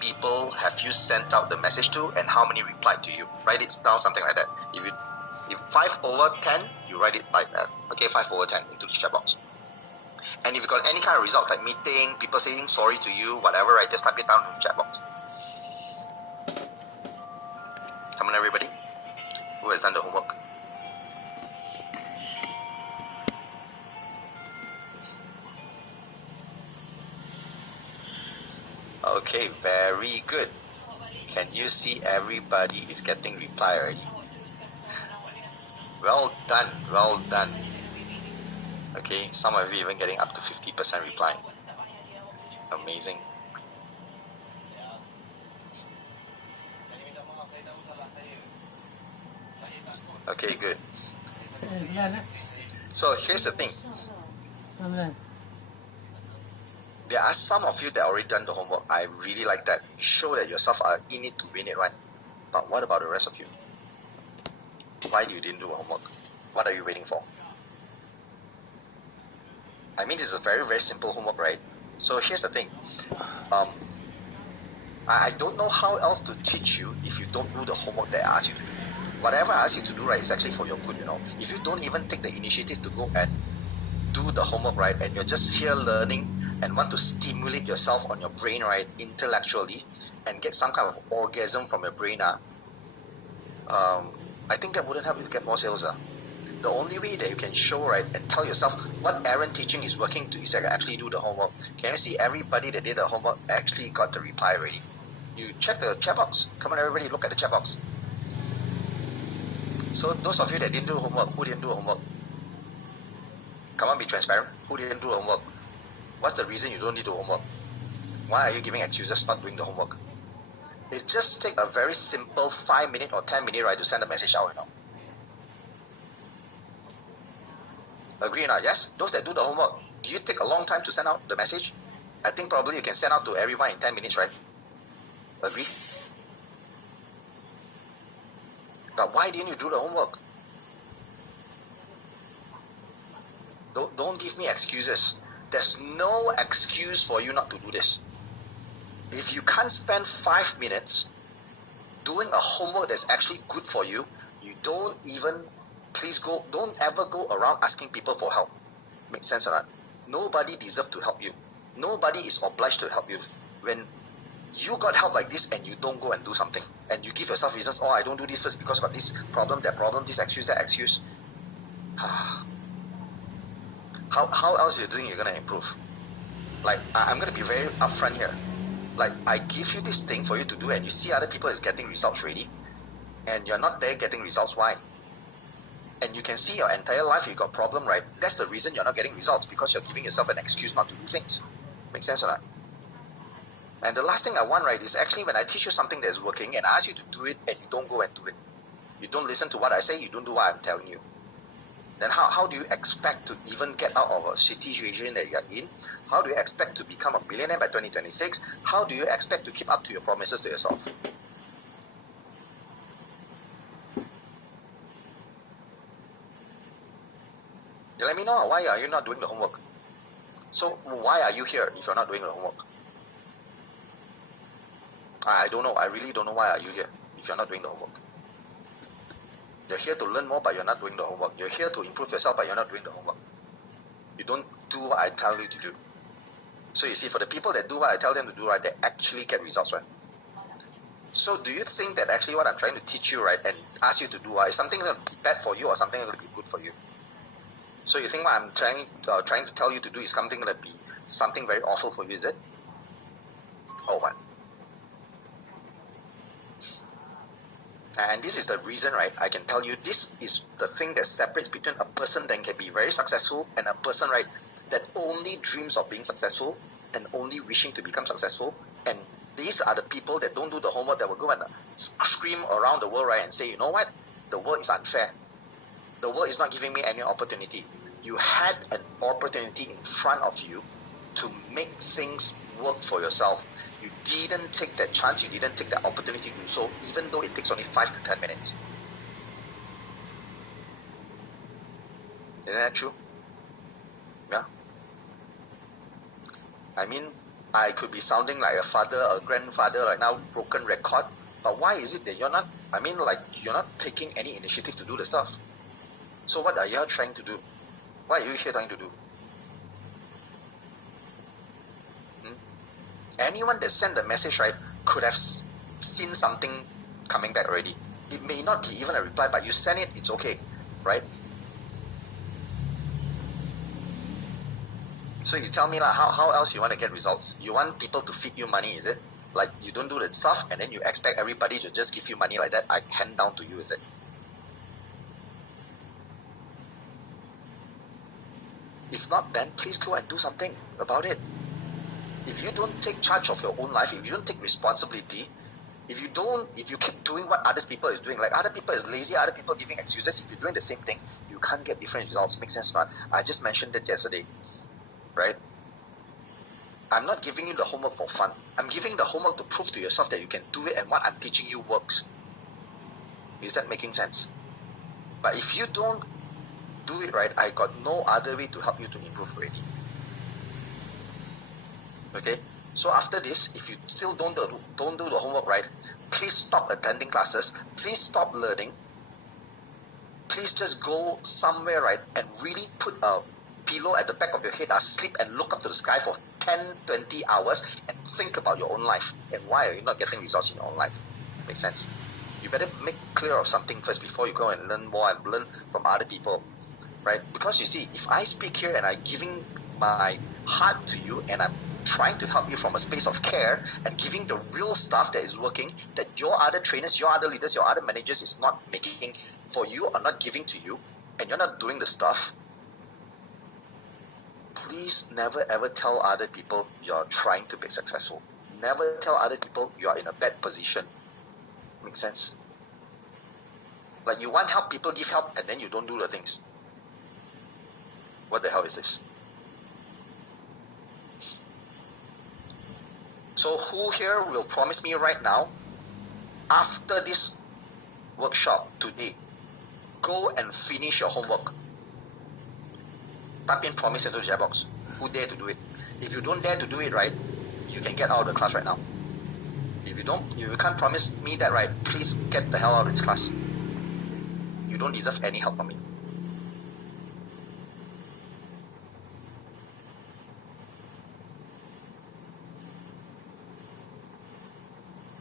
people have you sent out the message to and how many replied to you. Write it down, something like that. If 5 over 10, you write it like that. Okay, 5 over 10 into the chat box. And if you got any kind of results like meeting, people saying sorry to you, whatever, right, just type it down in the chat box. Come on, everybody. Who has done the homework? Okay, very good. Can you see everybody is getting reply already? Well done, well done. Okay, some of you even getting up to 50% reply. Amazing. Okay, good. So here's the thing. There are some of you that already done the homework. I really like that. Show that yourself are in it to win it, right? But what about the rest of you? Why you didn't do homework? What are you waiting for? I mean, it's a very, very simple homework, right? So here's the thing. I don't know how else to teach you if you don't do the homework that I ask you to do. Whatever I ask you to do, right, is actually for your good, you know. If you don't even take the initiative to go and do the homework, right, and you're just here learning and want to stimulate yourself on your brain, right, intellectually, and get some kind of orgasm from your brain, I think that wouldn't help you to get more sales. The only way that you can show, right, and tell yourself what Aaron teaching is working to is that actually do the homework. Can you see everybody that did the homework actually got the reply already? You check the chat box. Come on, everybody, look at the chat box. So those of you that didn't do homework, who didn't do homework? Come on, be transparent. Who didn't do homework? What's the reason you don't need to do homework? Why are you giving excuses not doing the homework? It just take a very simple 5-minute or 10-minute, right, to send a message out, you know. Agree or not? Yes? Those that do the homework, do you take a long time to send out the message? I think probably you can send out to everyone in 10 minutes, right? Agree? But why didn't you do the homework? Don't give me excuses. There's no excuse for you not to do this. If you can't spend 5 minutes doing a homework that's actually good for you, you don't ever go around asking people for help. Make sense or not? Nobody deserves to help you. Nobody is obliged to help you. When you got help like this and you don't go and do something, and you give yourself reasons, I don't do this first because of this problem, that problem, this excuse, that excuse. How else you're doing you're going to improve? Like, I'm going to be very upfront here. Like, I give you this thing for you to do and you see other people is getting results already, and you're not there getting results. Why? And you can see your entire life you got problem, right? That's the reason you're not getting results, because you're giving yourself an excuse not to do things. Make sense or not? And the last thing I want, right, is actually when I teach you something that is working and I ask you to do it and you don't go and do it. You don't listen to what I say, you don't do what I'm telling you. Then how do you expect to even get out of a situation that you're in? How do you expect to become a billionaire by 2026? How do you expect to keep up to your promises to yourself? You let me know, why are you not doing the homework? So why are you here if you're not doing the homework? I don't know. I really don't know why are you here if you're not doing the homework. You're here to learn more, but you're not doing the homework. You're here to improve yourself, but you're not doing the homework. You don't do what I tell you to do. So you see, for the people that do what I tell them to do, right, they actually get results, right? So do you think that actually what I'm trying to teach you, right, and ask you to do, is something going to be bad for you or something going to be good for you? So you think what I'm trying to tell you to do is something going to be something very awful for you, is it? Oh, what? And this is the reason, right, I can tell you this is the thing that separates between a person that can be very successful and a person, right, that only dreams of being successful and only wishing to become successful. And these are the people that don't do the homework, that will go and scream around the world, right, and say, you know what, the world is unfair. The world is not giving me any opportunity. You had an opportunity in front of you to make things work for yourself. You didn't take that chance, you didn't take that opportunity to do so, even though it takes only 5 to 10 minutes. Isn't that true? Yeah. I mean, I could be sounding like a father, a grandfather right now, broken record. But why is it that you're not, you're not taking any initiative to do the stuff? So what are you trying to do? What are you here trying to do? Anyone that sent the message, right, could have seen something coming back already. It may not be even a reply, but you send it, it's okay, right? So you tell me how else you want to get results? You want people to feed you money, is it? Like you don't do the stuff and then you expect everybody to just give you money like that, I hand down to you, is it? If not, then please go and do something about it. If you don't take charge of your own life, if you don't take responsibility, if you keep doing what other people is doing, like other people is lazy, other people giving excuses, if you're doing the same thing, you can't get different results. Makes sense or not? I just mentioned that yesterday, right? I'm not giving you the homework for fun. I'm giving the homework to prove to yourself that you can do it and what I'm teaching you works. Is that making sense? But if you don't do it right, I got no other way to help you to improve already. Okay? So after this, if you still don't do the homework right, please stop attending classes. Please stop learning. Please just go somewhere, right, and really put a pillow at the back of your head, sleep and look up to the sky for 10, 20 hours and think about your own life and why are you not getting results in your own life. Make sense? You better make clear of something first before you go and learn more and learn from other people, right? Because you see, if I speak here and I'm giving my heart to you and I'm trying to help you from a space of care and giving the real stuff that is working, that your other trainers, your other leaders, your other managers is not making for you or not giving to you, and you're not doing the stuff, please never ever tell other people you're trying to be successful. Never tell other people you are in a bad position. Make sense? Like you want help, people give help, and then you don't do the things. What the hell is this? So who here will promise me right now, after this workshop today, go and finish your homework? Type in promise into the chat box. Who dare to do it? If you don't dare to do it, right, you can get out of the class right now. If you can't promise me that, right, please get the hell out of this class. You don't deserve any help from me.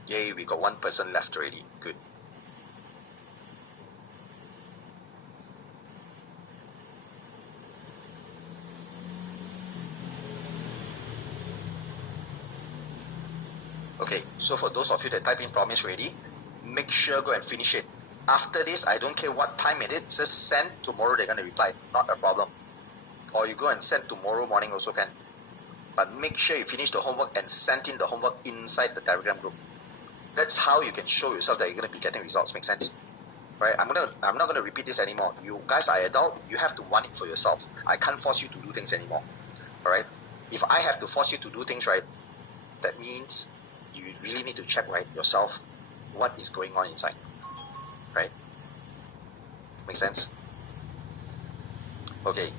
Yay, we got one person left already. Good. Okay, so for those of you that type in promise already, make sure go and finish it. After this, I don't care what time it is, just send. Tomorrow they're going to reply, not a problem. Or you go and send tomorrow morning also can. But make sure you finish the homework and send in the homework inside the Telegram group. That's how you can show yourself that you're going to be getting results. Make sense? Right? I'm not going to repeat this anymore. You guys are adult. You have to want it for yourself. I can't force you to do things anymore. Alright? If I have to force you to do things, right, that means you really need to check right yourself what is going on inside. Right? Make sense? Okay.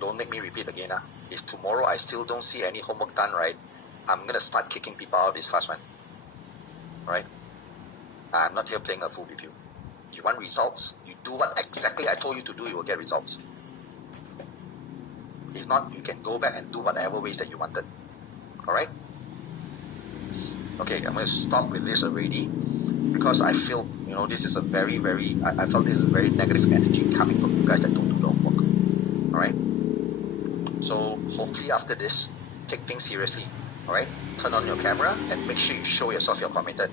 Don't make me repeat again. If tomorrow I still don't see any homework done right, I'm going to start kicking people out of this class, man. Right? I'm not here playing a fool with you. You want results? You do what exactly I told you to do, you will get results. If not, you can go back and do whatever ways that you wanted. Alright? Okay, I'm going to stop with this already because I feel, this is a very, very, I felt this is a very negative energy coming from you guys that don't do the homework. Alright? So, hopefully after this, take things seriously. Alright? Turn on your camera and make sure you show yourself you're committed.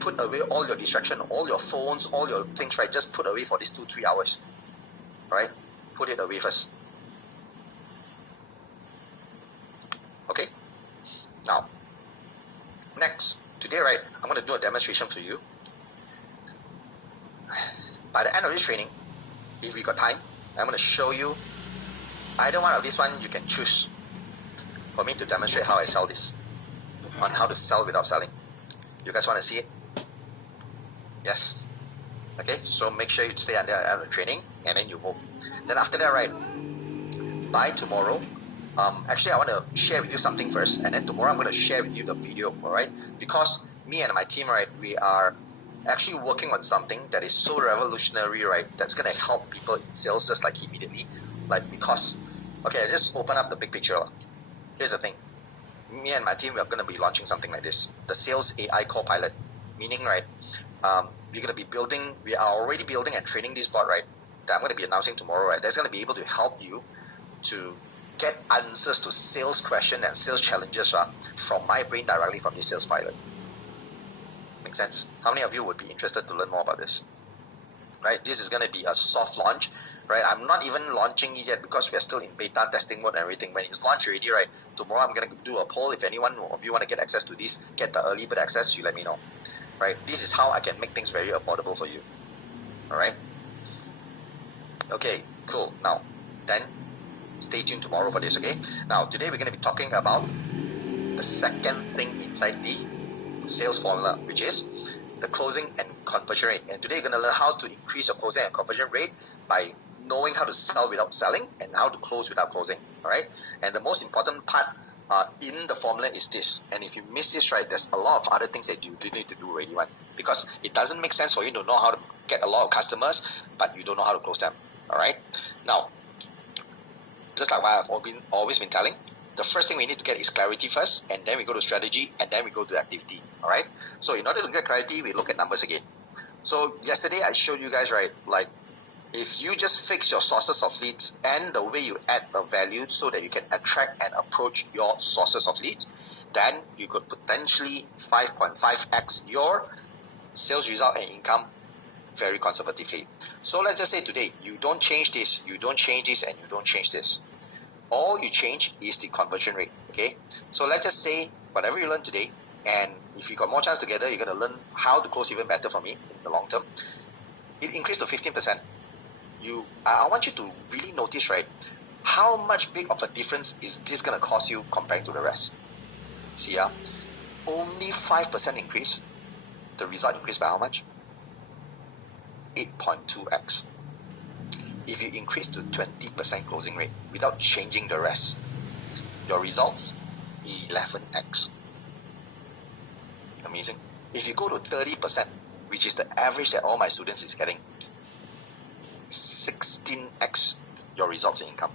Put away all your distraction, all your phones, all your things, right? Just put away for these 2-3 hours. Alright? Put it away first. Okay? Now, next, today, right, I'm going to do a demonstration for you. By the end of this training, if we got time, I'm going to show you either one of these one you can choose for me to demonstrate how I sell this, on how to sell without selling. You guys want to see it? Yes? Okay, so make sure you stay under the training and then you vote. Then after that, right, by tomorrow, Actually, I want to share with you something first, and then tomorrow I'm going to share with you the video, all right? Because me and my team, right, we are actually working on something that is so revolutionary, right, that's going to help people in sales just like immediately. Like, because, okay, I just open up the big picture. Here's the thing. Me and my team, we are going to be launching something like this. The Sales AI Copilot. Meaning, right, we're going to be building, we are already building and training this bot, right, that I'm going to be announcing tomorrow, right, that's going to be able to help you to get answers to sales questions and sales challenges from my brain directly from this sales pilot. Make sense? How many of you would be interested to learn more about this? Right, this is going to be a soft launch, right? I'm not even launching it yet because we are still in beta testing mode and everything. When it's launched already, right, tomorrow I'm going to do a poll. If anyone of you want to get access to this, get the early bird access, you let me know. Right, this is how I can make things very affordable for you. All right. Okay, cool. Now, then, stay tuned tomorrow for this, okay? Now, today we're going to be talking about the second thing inside the sales formula, which is the closing and conversion rate. And today you're going to learn how to increase your closing and conversion rate by knowing how to sell without selling and how to close without closing, all right? And the most important part in the formula is this. And if you miss this, right, there's a lot of other things that you do need to do already, right? Because it doesn't make sense for you to know how to get a lot of customers, but you don't know how to close them, all right? Now, just like what I've always been telling, the first thing we need to get is clarity first, and then we go to strategy, and then we go to activity, all right? So in order to get clarity, we look at numbers again. So yesterday I showed you guys, right, like if you just fix your sources of leads and the way you add a value so that you can attract and approach your sources of leads, then you could potentially 5.5x your sales result and income very conservatively. So let's just say today, you don't change this, you don't change this, and you don't change this. All you change is the conversion rate, okay? So let's just say whatever you learn today, and if you got more chance together, you're going to learn how to close even better from me in the long term. It increased to 15%. I want you to really notice, right, how much big of a difference is this going to cost you compared to the rest. See, only 5% increase. The result increased by how much? 8.2x. If you increase to 20% closing rate without changing the rest, your results 11x. Amazing. If you go to 30%, which is the average that all my students is getting, 16x your results in income.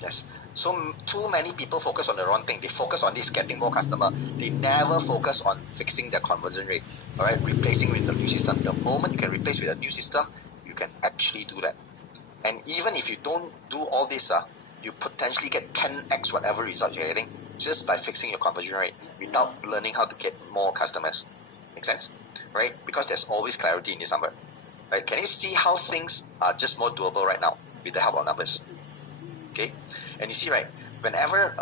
Yes. So too many people focus on the wrong thing. They focus on this getting more customer. They never focus on fixing their conversion rate. All right, replacing with the new system. The moment you can replace with a new system, you can actually do that. And even if you don't do all this, you potentially get 10x whatever result you're getting just by fixing your conversion rate without learning how to get more customers. Make sense? Right? Because there's always clarity in this number. Right? Can you see how things are just more doable right now with the help of numbers? Okay? And you see, right, whenever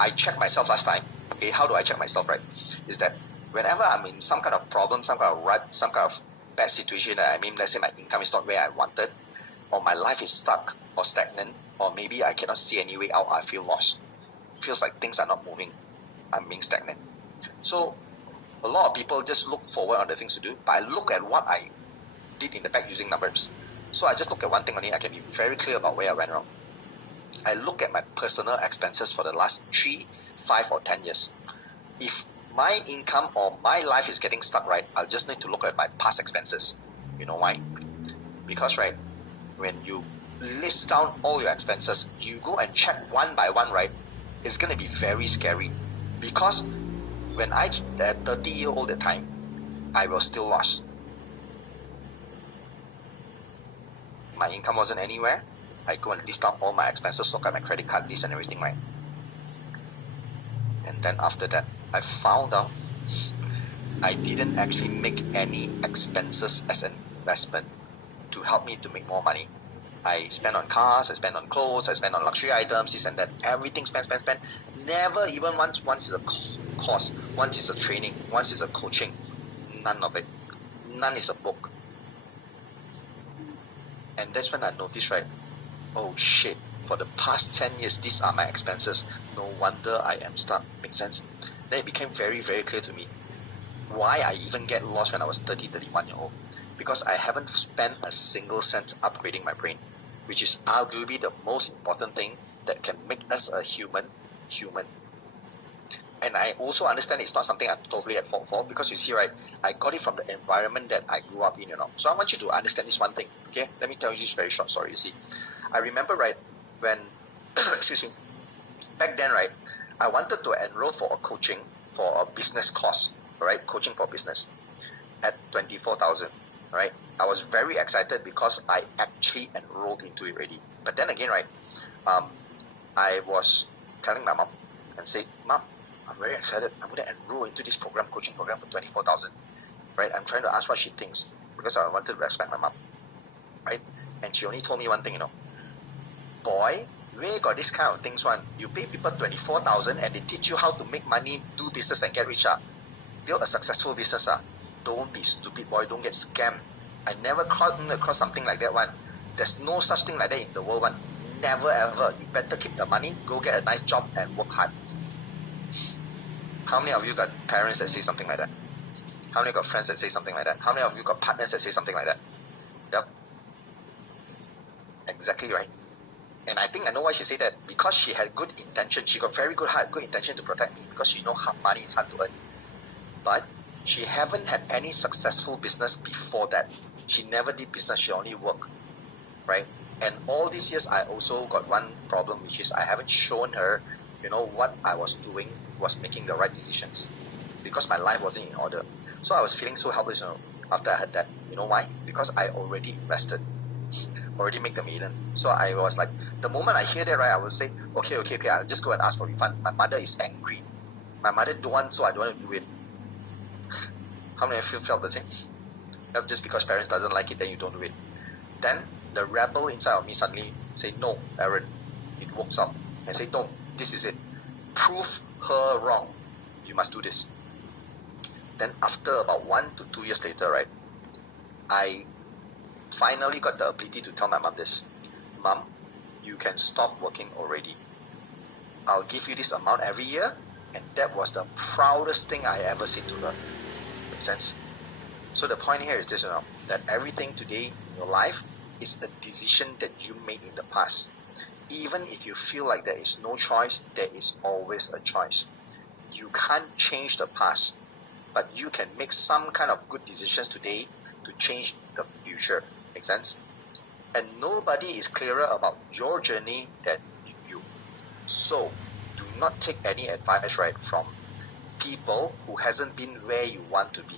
I check myself last time, okay, how do I check myself, right, is that whenever I'm in some kind of problem, some kind of rut, some kind of bad situation, I mean, let's say my income is not where I wanted, or my life is stuck or stagnant, or maybe I cannot see any way out, I feel lost. It feels like things are not moving. I'm being stagnant. So a lot of people just look forward on the things to do, but I look at what I did in the back using numbers. So I just look at one thing only, I can be very clear about where I went wrong. I look at my personal expenses for the last 3, 5, or 10 years. If my income or my life is getting stuck, right, I'll just need to look at my past expenses. You know why? Because, right, when you list down all your expenses, you go and check one by one, right, it's going to be very scary. Because when I, at 30-year-old at the time, I was still lost. My income wasn't anywhere. I go and list down all my expenses, look at my credit card list and everything, right? And then after that, I found out I didn't actually make any expenses as an investment to help me to make more money. I spend on cars, I spend on clothes, I spend on luxury items, this and that. Everything spend. Never even once is a course, once is a training, once is a coaching. None of it. None is a book. And that's when I noticed, right, oh shit, for the past 10 years, these are my expenses. No wonder I am stuck. Make sense? Then it became very, very clear to me why I even get lost when I was 30, 31 year old. Because I haven't spent a single cent upgrading my brain. which is arguably the most important thing that can make us a human. And I also understand it's not something I'm totally at fault for, because you see, right, I got it from the environment that I grew up in, So I want you to understand this one thing, okay? Let me tell you this very short story, you see. I remember, right, when, excuse me, back then, right, I wanted to enroll for a coaching for a business course, right, coaching for business at 24,000, right? I was very excited because I actually enrolled into it already. But then again, right, I was telling my mom and said, Mom, I'm very excited. I'm going to enroll into this program, coaching program for 24,000, right? I'm trying to ask what she thinks because I wanted to respect my mom, right? And she only told me one thing, boy, where got this kind of things one? You pay people 24,000 and they teach you how to make money, do business and get rich, build a successful business, Don't be stupid, boy. Don't get scammed. I never come across something like that one. There's no such thing like that in the world one. Never ever. You better keep the money, go get a nice job and work hard. How many of you got parents that say something like that? How many got friends that say something like that? How many of you got partners that say something like that? Yep. Exactly right. And I think I know why she said that. Because she had good intention. She got very good heart, good intention to protect me. Because she know how money is hard to earn. But she haven't had any successful business before that. She never did business. She only worked. Right? And all these years, I also got one problem, which is I haven't shown her, what I was doing was making the right decisions. Because my life wasn't in order. So I was feeling so helpless, after I heard that. You know why? Because I already invested. Already make the million. So I was like, the moment I hear that, right, I will say, okay, I'll just go and ask for refund. My mother is angry. My mother don't want, so I don't want to do it. How many of you felt the same? Just because parents doesn't like it, then you don't do it. Then the rebel inside of me suddenly say, no, Aaron, it works out. And say, no, this is it. Prove her wrong. You must do this. Then after about 1 to 2 years later, right, I finally got the ability to tell my mom this. Mom, you can stop working already. I'll give you this amount every year. And that was the proudest thing I ever said to her. Make sense? So the point here is this, that everything today in your life is a decision that you made in the past. Even if you feel like there is no choice, there is always a choice. You can't change the past, but you can make some kind of good decisions today to change the future. Make sense? And nobody is clearer about your journey than you. So do not take any advice, right, from people who hasn't been where you want to be.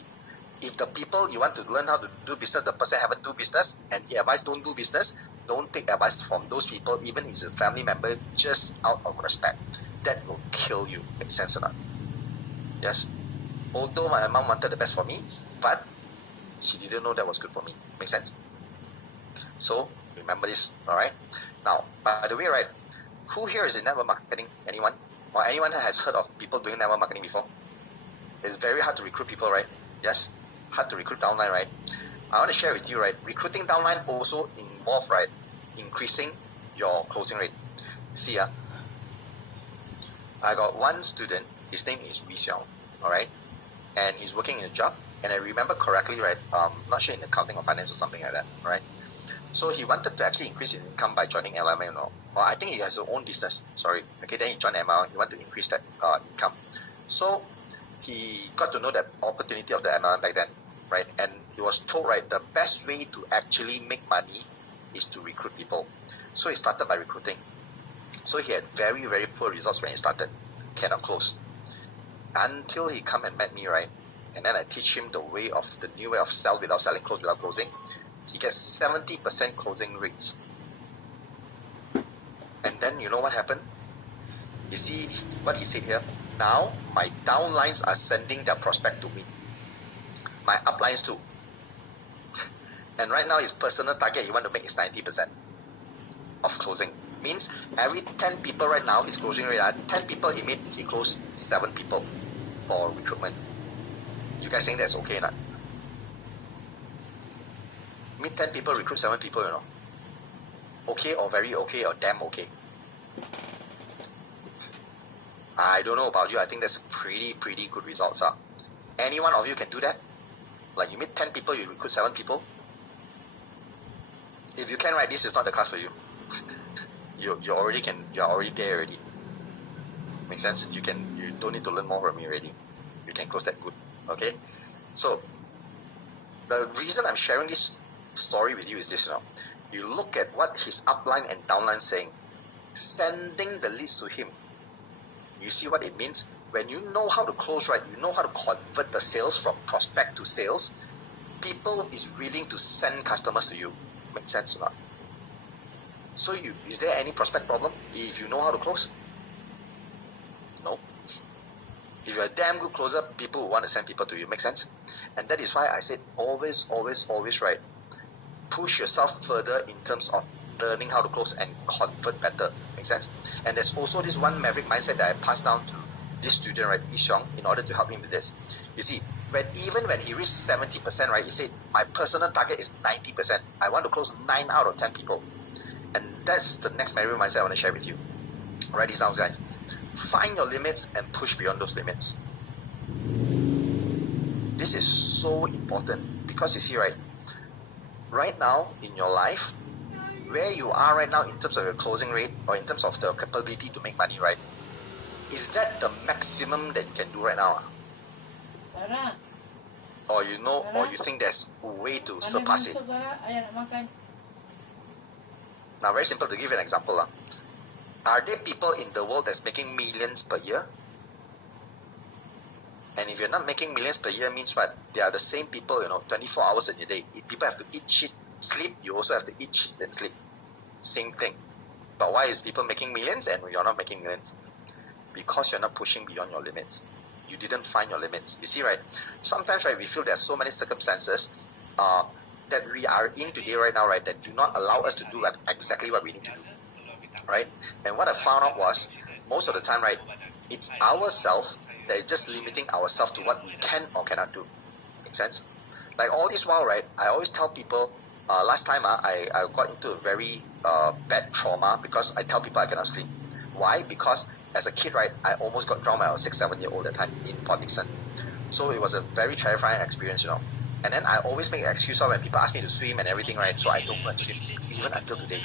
If the people you want to learn how to do business, the person haven't do business, and he advice don't do business, don't take advice from those people, even if it's a family member, just out of respect. That will kill you. Make sense or not? Yes. Although my mom wanted the best for me, but she didn't know that was good for me. Make sense? So remember this, alright? Now, by the way, right, who here is in network marketing? Anyone? Or anyone that has heard of people doing network marketing before? It's very hard to recruit people, right? Yes, hard to recruit downline, right? I want to share with you, right, recruiting downline also involve, right, increasing your closing rate. See, I got one student, his name is Wee Xiao, alright? And he's working in a job, and I remember correctly, right, not sure in accounting or finance or something like that, right? So he wanted to actually increase his income by joining LMA, or I think he has his own business, sorry. Okay, then he joined ML, he wanted to increase that income. So he got to know that opportunity of the MLM back then, right? And he was told, right, the best way to actually make money is to recruit people. So he started by recruiting. So he had very, very poor results when he started, cannot close. Until he come and met me, right? And then I teach him the new way of sell without selling, close without closing. He gets 70% closing rates. And then you know what happened? You see what he said here? Now my downlines are sending their prospect to me. My uplines too. And right now his personal target he want to make is 90% of closing. Means every 10 people right now his closing rate, 10 people he closed 7 people for recruitment. You guys think that's okay or not? Meet 10 people, recruit 7 people, Okay or very okay or damn okay? I don't know about you. I think that's pretty good results. Any one of you can do that? Like you meet 10 people, you recruit 7 people? If you can, right, this is not the class for you. You already can. You are already there already. Make sense? You don't need to learn more from me already. You can close that good. Okay. So the reason I'm sharing this story with you is this. You look at what his upline and downline saying. Sending the leads to him. You see what it means? When you know how to close, right, you know how to convert the sales from prospect to sales, people is willing to send customers to you. Make sense or not? So is there any prospect problem if you know how to close? No. If you're a damn good closer, people will want to send people to you. Make sense? And that is why I said always, right, push yourself further in terms of learning how to close and convert better. Make sense? And there's also this one maverick mindset that I passed down to this student, right, Ishong, in order to help him with this. You see, even when he reached 70%, right, he said, my personal target is 90%. I want to close 9 out of 10 people. And that's the next maverick mindset I want to share with you. Write this down, guys. Find your limits and push beyond those limits. This is so important because you see, right now in your life, where you are right now in terms of your closing rate or in terms of the capability to make money, right? Is that the maximum that you can do right now? Or or you think there's a way to surpass it? Now, very simple, to give you an example. Are there people in the world that's making millions per year? And if you're not making millions per year, means what? They are the same people, 24 hours in a day. If people have to eat shit, sleep, you also have to eat shit and sleep. Same thing. But why is people making millions and you're not making millions? Because you're not pushing beyond your limits. You didn't find your limits. You see, right? Sometimes, right, we feel there's so many circumstances that we are in today right now, right, that do not allow us to do exactly what we need to do. Right? And what I found out was, most of the time, right, it's ourselves that is just limiting ourselves to what we can or cannot do. Make sense? Like all this while, right, I always tell people, last time I got into a very bad trauma because I tell people I cannot sleep. Why? Because as a kid, right, I almost got drowned when I was 6-7 years old at the time in Port Dickson. So it was a very terrifying experience, And then I always make an excuse when people ask me to swim and everything, right, so I don't go and swim, even until today.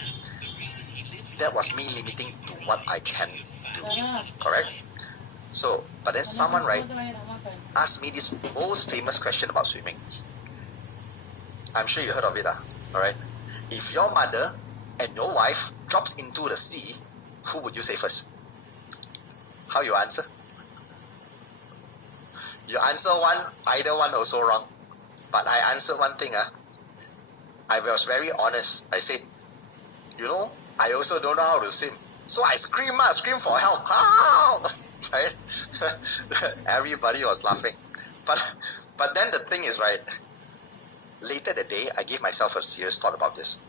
That was me limiting to what I can do. Correct? So, but then someone, right, asked me this most famous question about swimming. I'm sure you heard of it, alright? If your mother and your wife drops into the sea, who would you say first? How you answer? You answer one, either one also wrong. But I answered one thing. I was very honest. I said, I also don't know how to swim. So I scream for help. Help! Right? Everybody was laughing. But then the thing is, right, later that day, I gave myself a serious thought about this.